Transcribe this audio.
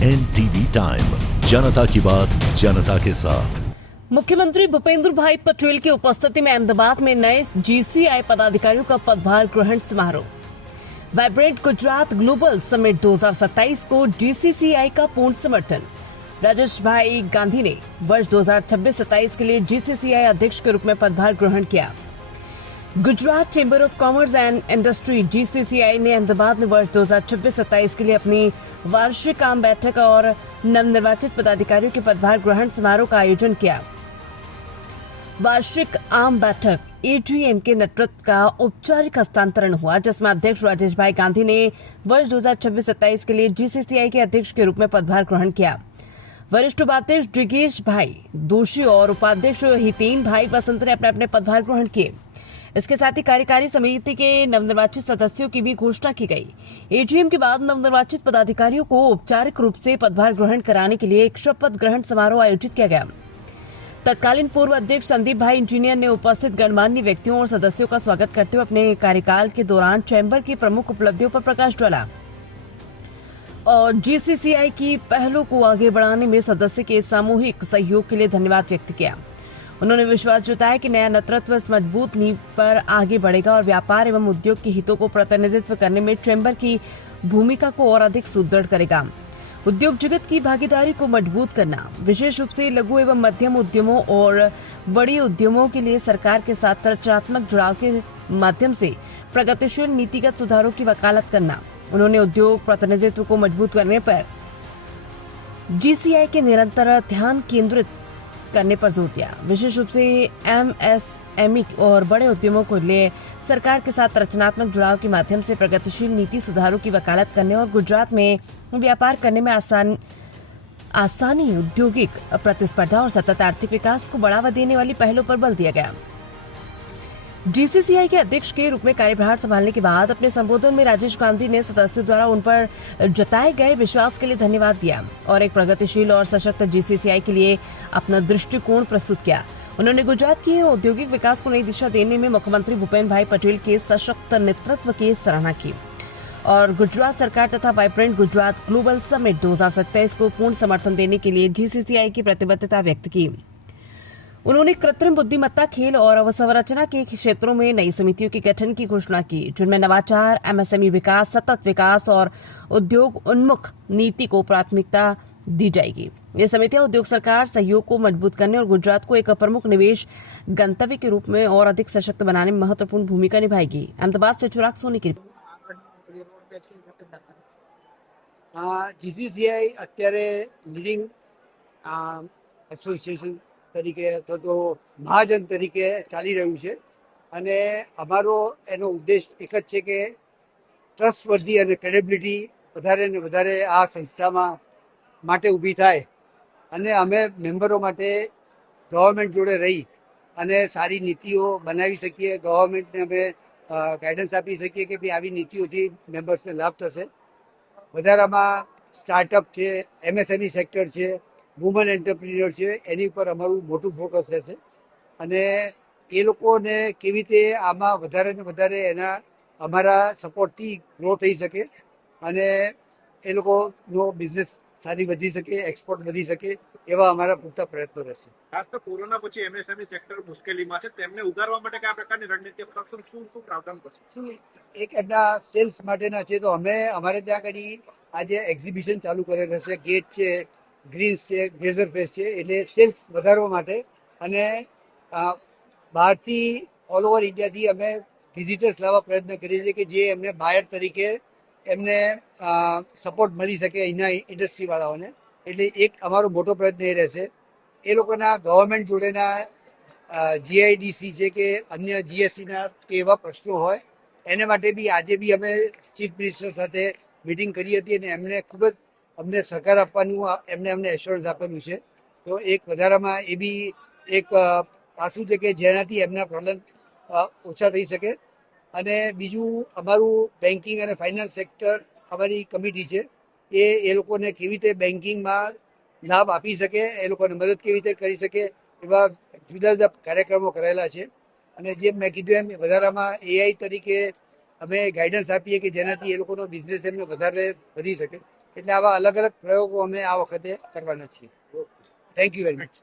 NTV time, जनता की बात जनता के साथ। मुख्यमंत्री भूपेंद्र भाई पटेल की उपस्थिति में अहमदाबाद में नए GCI पदाधिकारियों का पदभार ग्रहण समारोह। वाइब्रेंट गुजरात ग्लोबल समिट 2027 को GCCI का पूर्ण समर्थन। राजेश भाई गांधी ने वर्ष 2026-27 के लिए GCCI अध्यक्ष के रूप में पदभार ग्रहण किया। Gujarat chamber of commerce and industry GCCI ने अहमदाबाद में वर्ष 2026-27 के लिए अपनी वार्षिक आम बैठक और नवनिर्वाचित पदाधिकारियों के पदभार ग्रहण समारोह का आयोजन किया। वार्षिक आम बैठक AGM के नेतृत्व का औपचारिक हस्तांतरण हुआ, जिसमें अध्यक्ष राजेश भाई गांधी ने वर्ष 2026-27 के लिए GCCI के अध्यक्ष के रूप में पदभार ग्रहण किया। वरिष्ठ उपाध्यक्ष जिगेश भाई दोषी और उपाध्यक्ष हितेन भाई बसंत ने अपने अपने पदभार ग्रहण किए। इसके साथ ही कार्यकारी समिति के नवनिर्वाचित सदस्यों की भी घोषणा की गई। AGM के बाद नवनिर्वाचित पदाधिकारियों को औपचारिक रूप से पदभार ग्रहण कराने के लिए एक शपथ ग्रहण समारोह आयोजित किया गया। तत्कालीन पूर्व अध्यक्ष संदीप भाई इंजीनियर ने उपस्थित गणमान्य व्यक्तियों और सदस्यों का स्वागत करते हुए अपने कार्यकाल के दौरान चैम्बर की प्रमुख उपलब्धियों पर प्रकाश डाला और GCCI की पहलों को आगे बढ़ाने में सदस्य के सामूहिक सहयोग के लिए धन्यवाद व्यक्त किया। उन्होंने विश्वास जताया कि नया नेतृत्व इस मजबूत नींव पर आगे बढ़ेगा और व्यापार एवं उद्योग के हितों को प्रतिनिधित्व करने में चैम्बर की भूमिका को और अधिक सुदृढ़ करेगा। उद्योग जगत की भागीदारी को मजबूत करना, विशेष रूप से लघु एवं मध्यम उद्यमों और बड़े उद्यमों के लिए सरकार के साथ रचनात्मक जुड़ाव के माध्यम से प्रगतिशील नीतिगत सुधारों की वकालत करना। उन्होंने उद्योग प्रतिनिधित्व को मजबूत करने पर GCI के निरंतर ध्यान केंद्रित करने पर जोर दिया। विशेष रूप से MSME और बड़े उद्यमों के लिए सरकार के साथ रचनात्मक जुड़ाव के माध्यम से प्रगतिशील नीति सुधारों की वकालत करने और गुजरात में व्यापार करने में आसानी, औद्योगिक प्रतिस्पर्धा और सतत आर्थिक विकास को बढ़ावा देने वाली पहलों पर बल दिया गया। GCCI के अध्यक्ष के रूप में कार्यभार संभालने के बाद अपने संबोधन में राजेश गांधी ने सदस्यों द्वारा उन पर जताए गए विश्वास के लिए धन्यवाद दिया और एक प्रगतिशील और सशक्त GCCI के लिए अपना दृष्टिकोण प्रस्तुत किया। उन्होंने गुजरात के औद्योगिक विकास को नई दिशा देने में मुख्यमंत्री भूपेंद्र भाई पटेल के सशक्त नेतृत्व की सराहना की और गुजरात सरकार तथा वाइब्रेंट गुजरात ग्लोबल समिट 2027 को पूर्ण समर्थन देने के लिए GCCI की प्रतिबद्धता व्यक्त की। उन्होंने कृत्रिम बुद्धिमत्ता, खेल और अवसंरचना के क्षेत्रों में नई समितियों के गठन की घोषणा की, जिनमें नवाचार, MSME विकास, सतत विकास और उद्योग उन्मुख नीति को प्राथमिकता दी जाएगी। ये समितियां उद्योग सरकार सहयोग को मजबूत करने और गुजरात को एक प्रमुख निवेश गंतव्य के रूप में और अधिक सशक्त बनाने में महत्वपूर्ण भूमिका निभाएगी। अहमदाबाद से चिराग सोनी की GCCI અત્યારે લીડિંગ એસોસિએશન તરીકે અથવા તો મહાજન તરીકે ચાલી રહ્યું છે અને અમારો એનો ઉદ્દેશ એક જ છે કે ટ્રસ્ટવર્ધી અને ક્રેડિબિલિટી વધારે ને વધારે આ સંસ્થામાં માટે ઊભી થાય અને અમે મેમ્બરો માટે ગવર્મેન્ટ જોડે રહી અને સારી નીતિઓ બનાવી શકીએ, ગવર્મેન્ટને અમે ગાઈડન્સ આપી શકીએ કે ભાઈ આવી નીતિઓથી મેમ્બર્સને લાભ થશે। વધારામાં સ્ટાર્ટઅપ છે, MSME સેક્ટર છે, વુમન એન્ટરપ્રિન્યોર છે, એની ઉપર અમારું મોટું ફોકસ રહેશે અને એ લોકોને કેવી રીતે આમાં વધારે ને વધારે એના અમારા સપોર્ટથી ગ્રો થઈ શકે અને એ લોકોનો બિઝનેસ સારી વધી શકે, એક્સપોર્ટ વધી શકે એવા અમારા પૂરતા પ્રયત્નો રહેશે। ખાસ તો કોરોના પછી MSME સેક્ટર મુશ્કેલીમાં છે, તેમને ઉગારવા માટે કયા પ્રકારની રણનીતિ અપનાવશો, શું પ્રાવધાન કરશો? શું એક એમના સેલ્સ માટેના છે તો અમે અમારે ત્યાં આગળ આજે એક્ઝિબિશન ચાલુ કરેલા છે, ગેટ છે, ગ્રીન્સ છે, ગ્રેઝર ફેસ છે, એટલે સેલ્સ વધારવા માટે અને બહારથી ઓલ ઓવર ઇન્ડિયાથી અમે વિઝિટર્સ લાવવા પ્રયત્ન કરીએ છીએ કે જે એમને બાયર તરીકે એમને સપોર્ટ મળી શકે અહીંના ઇન્ડસ્ટ્રીવાળાઓને। એટલે એક અમારો મોટો પ્રયત્ન એ રહેશે। એ લોકોના ગવર્મેન્ટ જોડેના GIDC છે કે અન્ય GSTના કે એવા પ્રશ્નો હોય એને માટે બી આજે બી અમે ચીફ મિનિસ્ટર સાથે મિટિંગ કરી હતી અને એમણે ખૂબ જ અમને સહકાર આપવાનું એમને એશ્યોરન્સ આપેલું છે। તો એક વધારામાં એ બી એક પાસું છે કે જેનાથી એમના પ્રોબ્લેમ ઓછા થઈ શકે અને બીજું અમારું બેન્કિંગ અને ફાઇનાન્સ સેક્ટર અમારી કમિટી છે એ લોકોને કેવી રીતે બેન્કિંગમાં લાભ આપી શકે, એ લોકોને મદદ કેવી રીતે કરી શકે એવા જુદા જુદા કાર્યક્રમો કરેલા છે અને જેમ મેં કીધું એમ વધારામાં AI તરીકે અમે ગાઈડન્સ આપીએ કે જેનાથી એ લોકોનો બિઝનેસ એમને વધારે વધી શકે। એટલે આવા અલગ અલગ પ્રયોગો અમે આ વખતે કરવાના છીએ. Thank you very much.